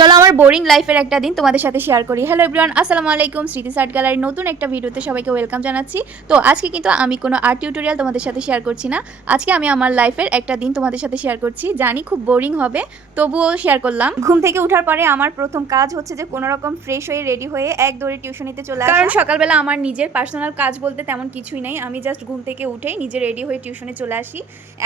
চলো আমার বোরিং লাইফের একটা দিন তোমাদের সাথে শেয়ার করি। হ্যালো এভরিওয়ান আসসালামু আলাইকুম স্মৃতি সার্ট গ্যালারির নতুন একটা ভিডিওতে সবাইকে ওয়েলকাম জানাচ্ছি। তো আজকে কিন্তু আমি কোনো আর্ট টিউটোরিয়াল তোমাদের সাথে শেয়ার করছি না। আজকে আমি আমার লাইফের একটা দিন তোমাদের সাথে শেয়ার করছি। জানি খুব বোরিং হবে তবুও শেয়ার করলাম। ঘুম থেকে ওঠার পরে আমার প্রথম কাজ হচ্ছে যে কোনো রকম ফ্রেশ হয়ে রেডি হয়ে এক দৌড়ে টিউশনিতে চলে আসা। কারণ সকালবেলা আমার নিজের পার্সোনাল কাজ বলতে তেমন কিছুই নেই। আমি জাস্ট ঘুম থেকে উঠেই নিজে রেডি হয়ে টিউশনে চলে আসি।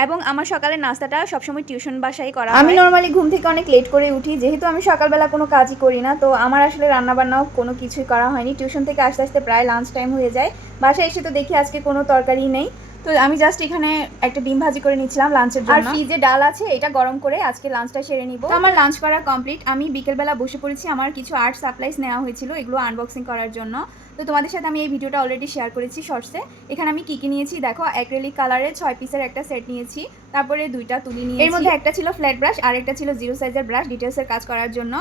এবং আমার সকালের নাস্তাটা সবসময় টিউশন বাসায় করা আমি নর্মালি ঘুম থেকে অনেক লেট করে উঠি যেহেতু আমি সকালবেলা কোনো কাজই করি না। তো আমার আসলে রান্নাবান্নাও কোনো কিছুই করা হয়নি। টিউশন থেকে আস্তে আস্তে প্রায় লাঞ্চ টাইম হয়ে যায়। বাসায় এসে তো দেখি আজকে কোনো তরকারি নেই। তো আমি জাস্ট এখানে একটা ডিম ভাজি করে নিচ্ছিলাম লাঞ্চের জন্য। আর ফ্রিজে ডাল আছে এটা গরম করে আজকে লাঞ্চটা সেরে নিব। তো আমার লাঞ্চ করা কমপ্লিট আমি বিকেলবেলা বসে পড়েছি আমার কিছু আর্ট সাপ্লাইস নেওয়া হয়েছিল এগুলো আনবক্সিং করার জন্য। তো তোমাদের সাথে আমি এই ভিডিওটা অলরেডি শেয়ার করেছি শর্টসে এখানে আমি কি কি নিয়েছি দেখো অ্যাক্রেলিক কালারের ছয় পিসের একটা সেট নিয়েছি। তারপরে দুইটা তুলি নিয়েছি। এর মধ্যে একটা ছিল ফ্ল্যাট ব্রাশ আর একটা ছিল জিরো সাইজের ব্রাশ ডিটেলসের কাজ করার জন্য।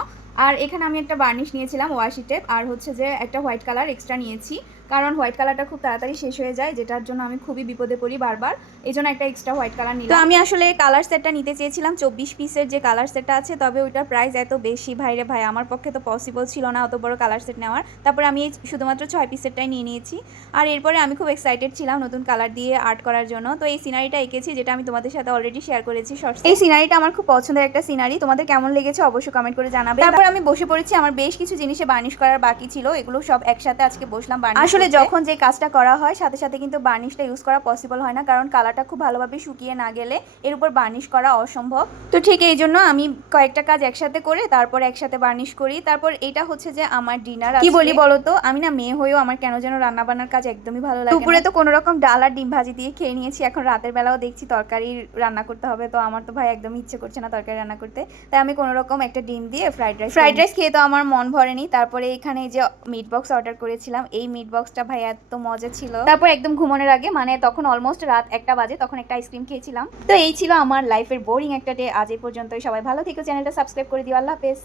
আর এখানে আমি একটা বার্নিশ নিয়েছিলাম ওয়াশি টেপ আর হচ্ছে যে একটা হোয়াইট কালার এক্সট্রা নিয়েছি। কারণ হোয়াইট কালারটা খুব তাড়াতাড়ি শেষ হয়ে যায় যেটার জন্য আমি খুবই বিপদে পড়ি বারবার। এই জন্য একটা এক্সট্রা হোয়াইট কালার নিলাম। তো আমি আসলে কালার সেটটা নিতে চেয়েছিলাম চব্বিশ পিসের যে কালার সেটটা আছে তবে ওইটার প্রাইস এত বেশি। ভাইরে ভাই আমার পক্ষে তো পসিবল ছিল না অত বড় কালার সেট নেওয়ার। তারপরে আমি এই শুধুমাত্র ছয় পিসেরটাই নিয়ে নিয়েছি। আর এরপরে আমি খুব এক্সাইটেড ছিলাম নতুন কালার দিয়ে আর্ট করার জন্য। তো এই সিনারিটা এঁকেছি যেটা আমি তোমাদের সাথে অলরেডি শেয়ার করেছি শর্টস এই সিনারিটা আমার খুব পছন্দের একটা সিনারি তোমাদের কেমন লেগেছে অবশ্যই কমেন্ট করে জানাবে। তারপর আমি বসে পড়েছি আমার বেশ কিছু জিনিসে বার্নিশ করার বাকি ছিল। এগুলো সব একসাথে আজকে বসলাম বার্নিশ আসলে যখন যে কাজটা করা হয় সাথে সাথে কিন্তু বার্নিশটা ইউজ করা পসিবল হয় না কারণ কালারটা খুব ভালোভাবে শুকিয়ে না গেলে এর উপর বার্নিশ করা অসম্ভব। তো ঠিক এই জন্য আমি কয়েকটা কাজ একসাথে করে তারপর একসাথে বার্নিশ করি। তারপর এটা হচ্ছে যে আমার ডিনার কি বলি বলো তো আমি না মেয়ে হয়েও আমার কেন যেন রান্না বান্নার কাজ একদমই ভালো লাগে দুপুরে তো কোনো রকম ডাল আর ডিম ভাজি দিয়ে খেয়ে নিয়েছি এখন রাতের বেলাও দেখছি তরকারি রান্না করতে হবে। তো আমার তো ভাই একদম ইচ্ছে করছে না তরকারি রান্না করতে। তাই আমি কোনো রকম একটা ডিম দিয়ে ফ্রাইড রাইস ফ্রাইড রাইস খেয়ে তো আমার মন ভরেনি। তারপরে এখানে যে মিট বক্স অর্ডার করেছিলাম এই মিট বক্সটা ভাই এত মজা ছিল। তারপর একদম ঘুমানোর আগে মানে তখন অলমোস্ট রাত একটা বাজে তখন একটা আইসক্রিম খেয়েছিলাম। তো এই ছিল আমার লাইফের বোরিং একটা ডে আজ এই পর্যন্তই। সবাই ভালো থেকে চ্যানেলটা সাবস্ক্রাইব করে দিও। আল্লাহ হাফেজ।